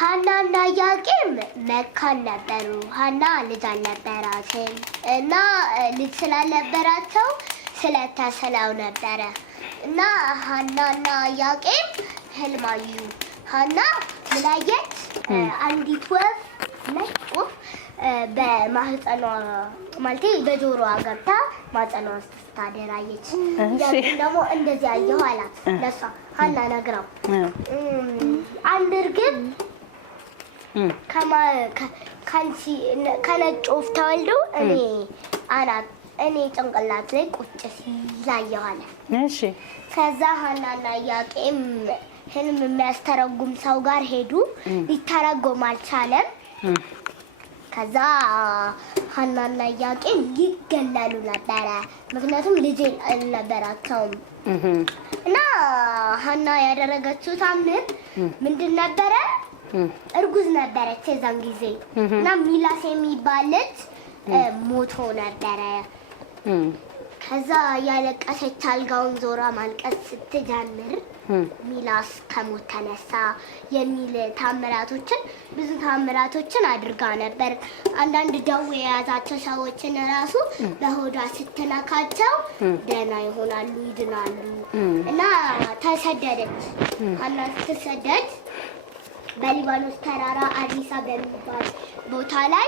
ሀናና ኢያቄም መካን ነበሩ። ሀና ልጅ አልነበራትም እና ልጅ ስላልነበራቸው ስለተስለው ነበረ እና ሀናና ኢያቄም ህልም አዩ። ሀና ምን አየች? አንዲት ወፍ ነጭ ወፍ በማህፀኗ ማለቴ በጆሮዋ ገብታ ማህፀኗ ውስጥ ስታድር አየች። ኢያቄም ደግሞ እንደዚህ አየሁ አላት ለእሷ ሀና ነግራው። አንድ እርግብ ከነጭ ወፍ ተወልዶ እኔ ጭንቅላት ላይ ቁጭ ሲል አየሁ አለ። ከዛ ሀናና ኢያቄም ህልም የሚያስተረጉም ሰው ጋር ሄዱ። ሊተረጎም አልቻለም። ከዛ ሀናና ኢያቄም ይገለሉ ነበረ፣ ምክንያቱም ልጅ አልነበራቸውም። እና ሀና ያደረገችው ታምር ምንድን ነበረ? እርጉዝ ነበረች የዛን ጊዜ እና ሚላስ የሚባል ልጅ ሞቶ ነበረ። ከዛ ያለቀሰች አልጋውን ዞራ ማልቀስ ስትጀምር ሚላስ ከሞት ተነሳ የሚል ብዙ ታምራቶችን አድርጋ ነበር። አንዳንድ ደዌ የያዛቸው ሰዎችን ራሱ በሆዷ ስትነካቸው ደህና ይሆናሉ፣ ይድናሉ። እና ተሰደደች። ሀና ስትሰደድ በሊባኖስ ተራራ አዲሳ በሚባል ቦታ ላይ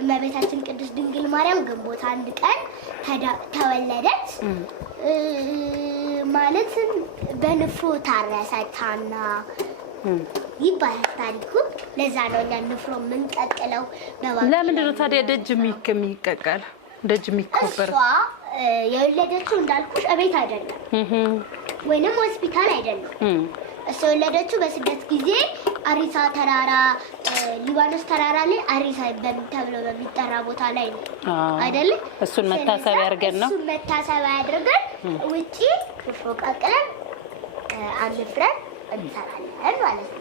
እመቤታችን ቅድስት ድንግል ማርያም ግንቦት 1 ቀን ተወለደች። ማለትም በንፍሮ ታረሰች ሀና ይባላል ታሪኩ። ለዛ ነው እኛ ንፍሮ የምንቀቅለው። ለምንድን ነው ታዲያ ደጅ የሚቀቀል ደጅ የሚከበር? እሷ የወለደችው እንዳልኩሽ እቤት አይደለም ወይንም ሆስፒታል አይደለም። እሷ የወለደችው በስደት ጊዜ አሪሳ ተራራ ሊባኖስ ተራራ ላይ አሪሳ ተብሎ በሚጠራ ቦታ ላይ ነው አይደል? እሱን መታሰቢያ አድርገን ነው ውጪ ንፍሮ ቀቅለን አንፍረን እንሰራለን ማለት ነው።